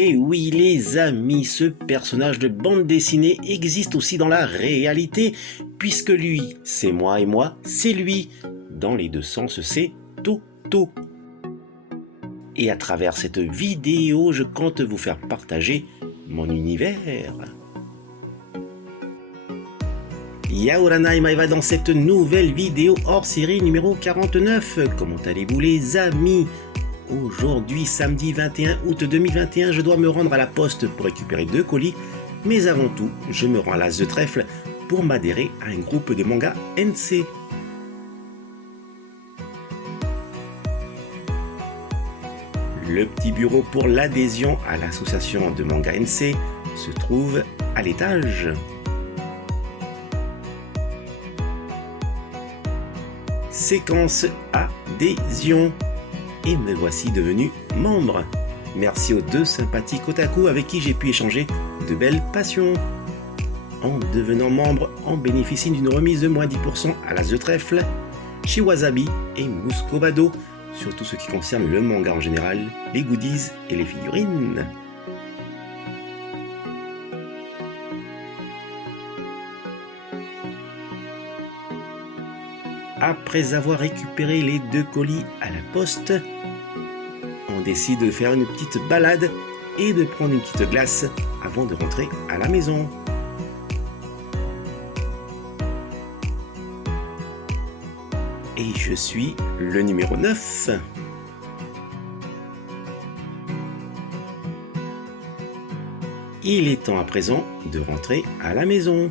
Et oui les amis, ce personnage de bande dessinée existe aussi dans la réalité, puisque lui, c'est moi et moi, c'est lui. Dans les deux sens, c'est Toto. Et à travers cette vidéo, je compte vous faire partager mon univers. Yaoranai Maeva dans cette nouvelle vidéo hors série numéro 49. Comment allez-vous les amis? Aujourd'hui, samedi 21 août 2021, je dois me rendre à la poste pour récupérer 2 colis, mais avant tout, je me rends à l'As de Trèfle pour m'adhérer à un groupe de manga NC. Le petit bureau pour l'adhésion à l'association de manga NC se trouve à l'étage. Séquence adhésion. Et me voici devenu membre. Merci aux 2 sympathiques otaku avec qui j'ai pu échanger de belles passions. En devenant membre, on bénéficie d'une remise de moins 10% à l'As de Trèfle, chez Wasabi et Muscovado, sur tout ce qui concerne le manga en général, les goodies et les figurines. Après avoir récupéré les 2 colis à la poste, on décide de faire une petite balade et de prendre une petite glace avant de rentrer à la maison. Et je suis le numéro 9. Il est temps à présent de rentrer à la maison.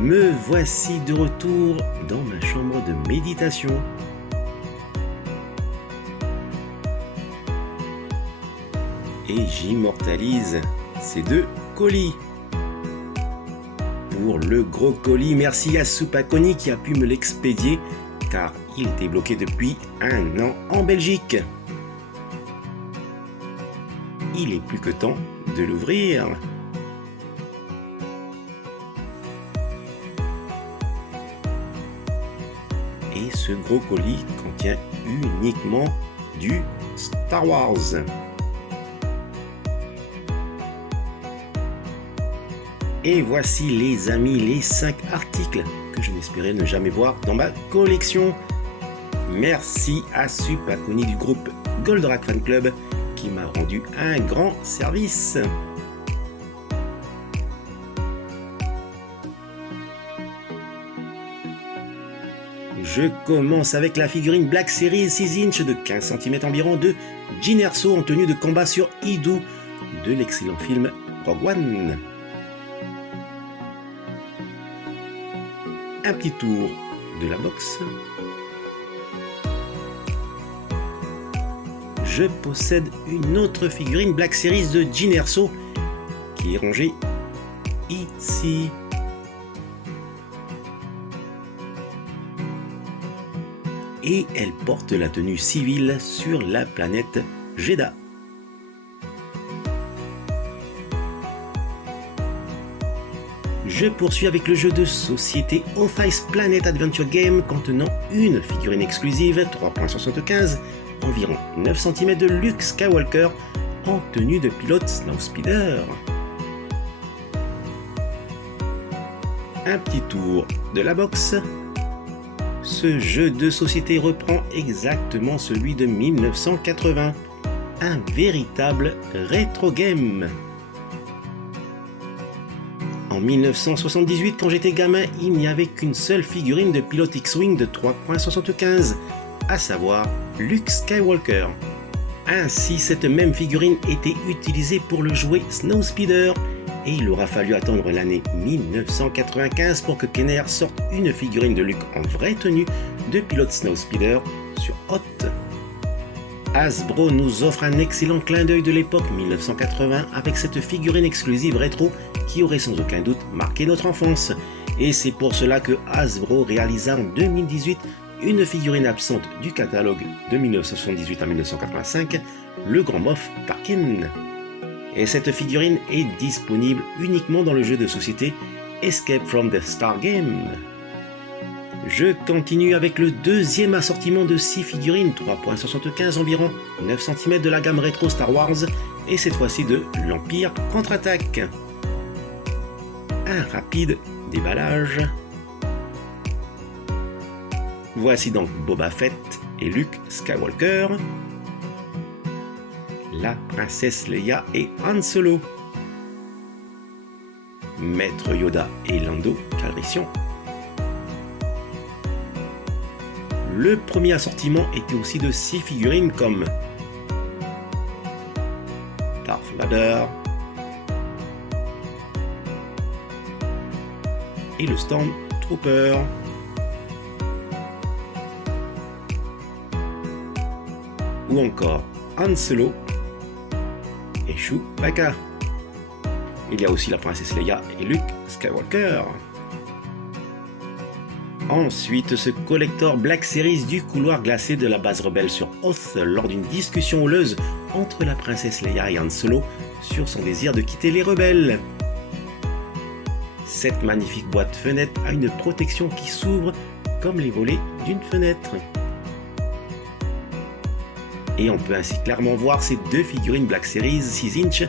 Me voici de retour dans ma chambre de méditation. Et j'immortalise ces 2 colis. Pour le gros colis, merci à Supakoni qui a pu me l'expédier car il était bloqué depuis 1 an en Belgique. Il est plus que temps de l'ouvrir. Et ce gros colis contient uniquement du Star Wars. Et voici les amis, les 5 articles que je n'espérais ne jamais voir dans ma collection. Merci à Supakoni du groupe Goldorak Fan Club qui m'a rendu un grand service. Je commence avec la figurine Black Series 6 inch de 15 cm environ de Jyn Erso en tenue de combat sur Idou de l'excellent film Rogue One. Un petit tour de la box. Je possède une autre figurine Black Series de Jyn Erso qui est rangée ici. Et elle porte la tenue civile sur la planète Jedha. Je poursuis avec le jeu de société Off-Ice Planet Adventure Game contenant une figurine exclusive 3.75, environ 9 cm de Luke Skywalker en tenue de pilote Snowspeeder. Un petit tour de la box. Ce jeu de société reprend exactement celui de 1980, un véritable rétro game. En 1978, quand j'étais gamin, il n'y avait qu'une seule figurine de pilote X-Wing de 3.75, à savoir Luke Skywalker. Ainsi, cette même figurine était utilisée pour le jouet Snowspeeder, et il aura fallu attendre l'année 1995 pour que Kenner sorte une figurine de Luke en vraie tenue de pilote Snowspeeder sur Hot. Hasbro nous offre un excellent clin d'œil de l'époque 1980 avec cette figurine exclusive rétro qui aurait sans aucun doute marqué notre enfance. Et c'est pour cela que Hasbro réalisa en 2018 une figurine absente du catalogue de 1978 à 1985, le Grand Moff Tarkin. Et cette figurine est disponible uniquement dans le jeu de société Escape from the Star Game. Je continue avec le deuxième assortiment de 6 figurines 3.75 environ 9 cm de la gamme rétro Star Wars et cette fois-ci de l'Empire contre-attaque. Un rapide déballage. Voici donc Boba Fett et Luke Skywalker, la princesse Leia et Han Solo, Maître Yoda et Lando Calrissian. Le premier assortiment était aussi de 6 figurines comme Darth Vader et le Stormtrooper. Ou encore Han Solo et Chewbacca. Il y a aussi la princesse Leia et Luke Skywalker. Ensuite, ce collector Black Series du couloir glacé de la base rebelle sur Hoth lors d'une discussion houleuse entre la princesse Leia et Han Solo sur son désir de quitter les rebelles. Cette magnifique boîte fenêtre a une protection qui s'ouvre comme les volets d'une fenêtre. Et on peut ainsi clairement voir ces deux figurines Black Series 6 inch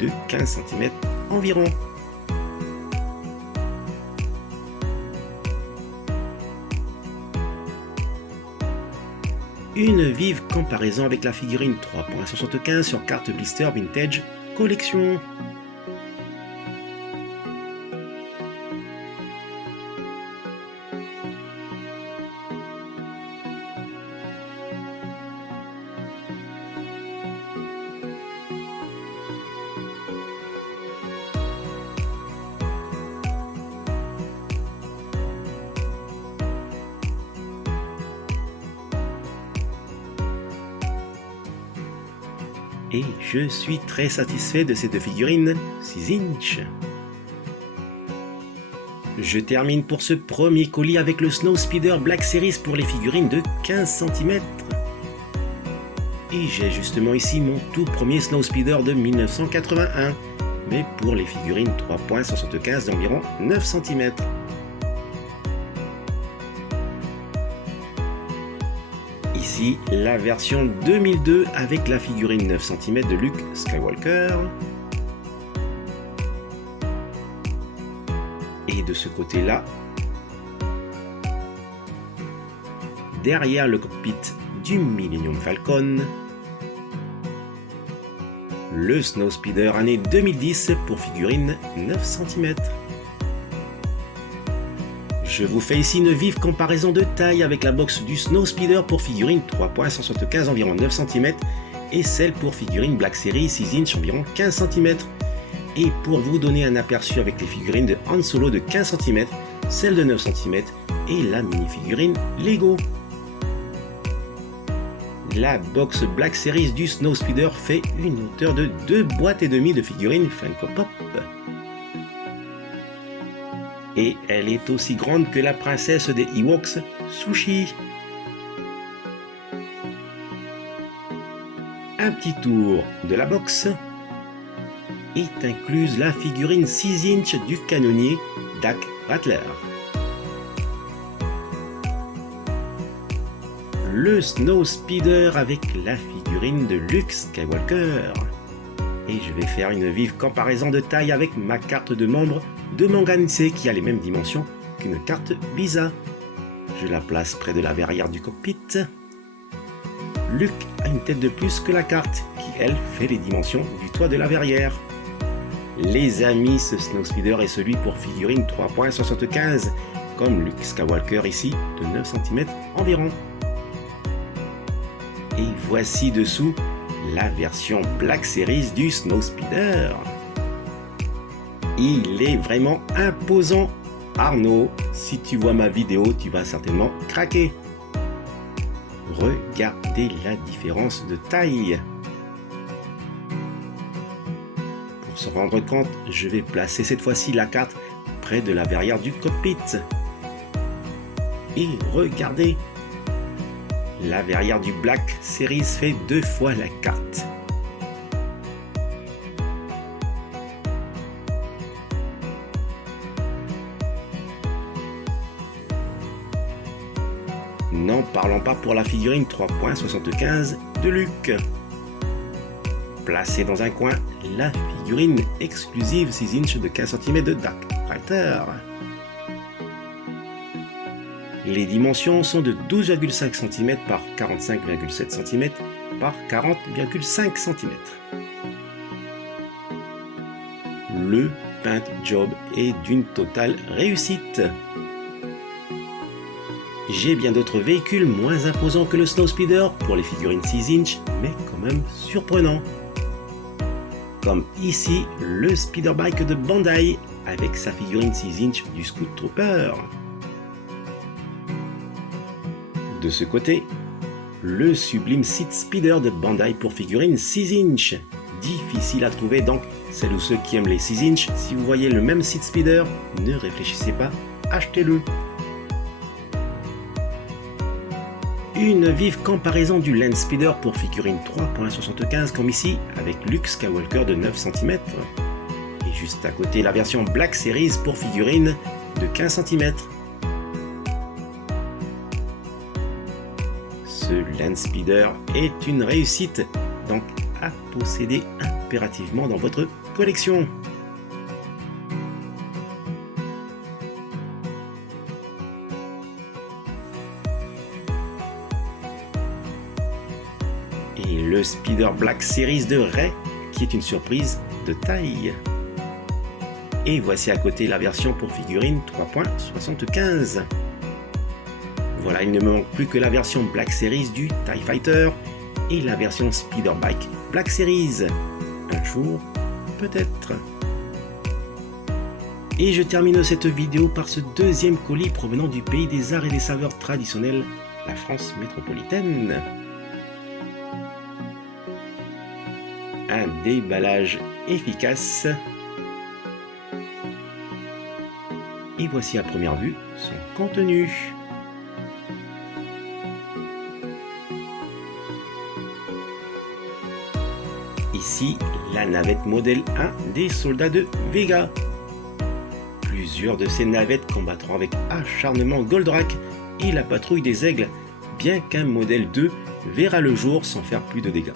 de 15 cm environ. Une vive comparaison avec la figurine 3.75 sur carte blister vintage collection. Et je suis très satisfait de ces deux figurines 6 inch. Je termine pour ce premier colis avec le Snowspeeder Black Series pour les figurines de 15 cm. Et j'ai justement ici mon tout premier Snowspeeder de 1981, mais pour les figurines 3.75 d'environ 9 cm. Ici, la version 2002 avec la figurine 9 cm de Luke Skywalker. Et de ce côté-là, derrière le cockpit du Millennium Falcon, le Snowspeeder année 2010 pour figurine 9 cm. Je vous fais ici une vive comparaison de taille avec la box du Snowspeeder pour figurine 3.75 environ 9 cm et celle pour figurine Black Series 6 inch environ 15 cm. Et pour vous donner un aperçu avec les figurines de Han Solo de 15 cm, celle de 9 cm et la mini-figurine Lego. La box Black Series du Snowspeeder fait une hauteur de 2 boîtes et demie de figurines Funko Pop. Et elle est aussi grande que la princesse des Ewoks, Sushi. Un petit tour de la box est incluse la figurine 6 inch du canonnier Dak Rattler. Le Snowspeeder avec la figurine de Luke Skywalker. Et je vais faire une vive comparaison de taille avec ma carte de membre de Manga NC qui a les mêmes dimensions qu'une carte Visa. Je la place près de la verrière du cockpit. Luke a une tête de plus que la carte qui, elle, fait les dimensions du toit de la verrière. Les amis, ce Snowspeeder est celui pour figurine 3.75, comme Luke Skywalker ici, de 9 cm environ. Et voici dessous la version Black Series du Snowspeeder. Il est vraiment imposant. Arnaud, si tu vois ma vidéo, tu vas certainement craquer. Regardez la différence de taille. Pour se rendre compte, je vais placer cette fois-ci la carte près de la verrière du cockpit. Et regardez, la verrière du Black Series fait 2 fois la carte. N'en parlons pas pour la figurine 3.75 de Luke. Placée dans un coin, la figurine exclusive 6 inches de 15 cm de Dark Rider. Les dimensions sont de 12,5 cm par 45,7 cm par 40,5 cm. Le paint job est d'une totale réussite. J'ai bien d'autres véhicules moins imposants que le Snowspeeder pour les figurines 6 inches, mais quand même surprenants. Comme ici le Speederbike de Bandai avec sa figurine 6 inches du Scout Trooper. De ce côté, le sublime Seat Speeder de Bandai pour figurine 6 inches. Difficile à trouver donc, celles ou ceux qui aiment les 6 inches, si vous voyez le même Seat Speeder, ne réfléchissez pas, achetez-le. Une vive comparaison du Land Speeder pour figurine 3.75 comme ici, avec Luke Skywalker de 9 cm. Et juste à côté la version Black Series pour figurine de 15 cm. Ce Land Speeder est une réussite, donc à posséder impérativement dans votre collection. Et le Speeder Black Series de Rey, qui est une surprise de taille. Et voici à côté la version pour figurine 3.75. Voilà, il ne me manque plus que la version Black Series du TIE Fighter et la version Speederbike Black Series. Un jour, peut-être. Et je termine cette vidéo par ce deuxième colis provenant du pays des arts et des saveurs traditionnels, la France métropolitaine. Un déballage efficace. Et voici à première vue son contenu. Ici, la navette modèle 1 des soldats de Vega. Plusieurs de ces navettes combattront avec acharnement Goldorak et la patrouille des aigles, bien qu'un modèle 2 verra le jour sans faire plus de dégâts.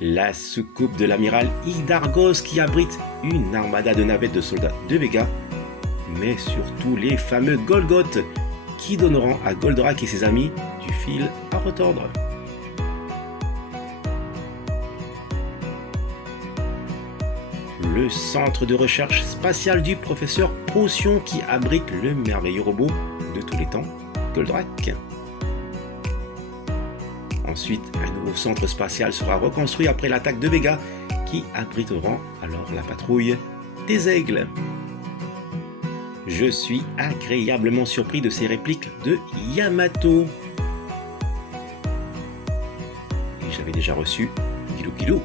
La soucoupe de l'amiral Hydargos qui abrite une armada de navettes de soldats de Vega, mais surtout les fameux Golgoth qui donneront à Goldorak et ses amis du fil à retordre. Le centre de recherche spatiale du professeur Procyon qui abrite le merveilleux robot de tous les temps, Goldorak. Ensuite, un nouveau centre spatial sera reconstruit après l'attaque de Vega qui abriteront alors la patrouille des aigles. Je suis agréablement surpris de ces répliques de Yamato. Et j'avais déjà reçu Guilou Guilou.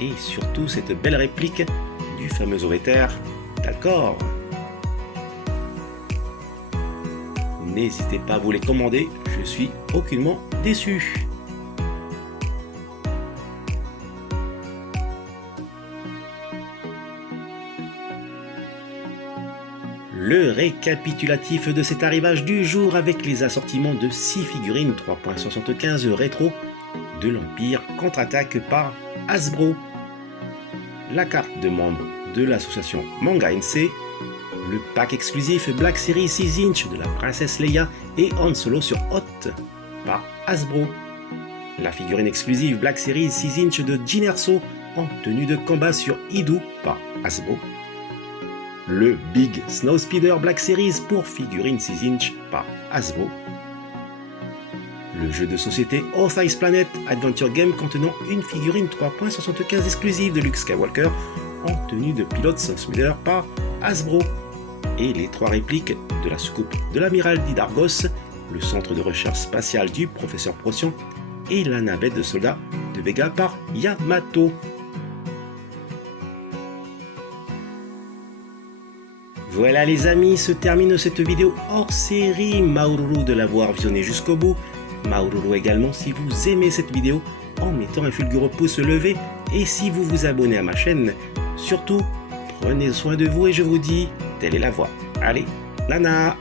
Et surtout cette belle réplique du fameux ovétère d'Alcor. N'hésitez pas à vous les commander, je suis aucunement déçu. Le récapitulatif de cet arrivage du jour avec les assortiments de 6 figurines 3.75 rétro de l'Empire contre-attaque par Hasbro. La carte de membre de l'association Manga NC, le pack exclusif Black Series 6 inch de la princesse Leia et Han Solo sur Hoth par Hasbro, la figurine exclusive Black Series 6 inch de Jyn Erso en tenue de combat sur Idou par Hasbro, le Big Snowspeeder Black Series pour figurine 6 inch par Hasbro, le jeu de société Oath Ice Planet Adventure Game contenant une figurine 3.75 exclusive de Luke Skywalker en tenue de pilote Snowspeeder par Hasbro, et les 3 répliques de la soucoupe de l'amiral Hydargos, le centre de recherche spatiale du professeur Procyon et la navette de soldats de Vega par Yamato. Voilà les amis, se termine cette vidéo hors série. Mauru de l'avoir visionné jusqu'au bout. Maururu également si vous aimez cette vidéo en mettant un fulgureux pouce levé et si vous vous abonnez à ma chaîne. Surtout, prenez soin de vous et je vous dis, telle est la voie. Allez, nana!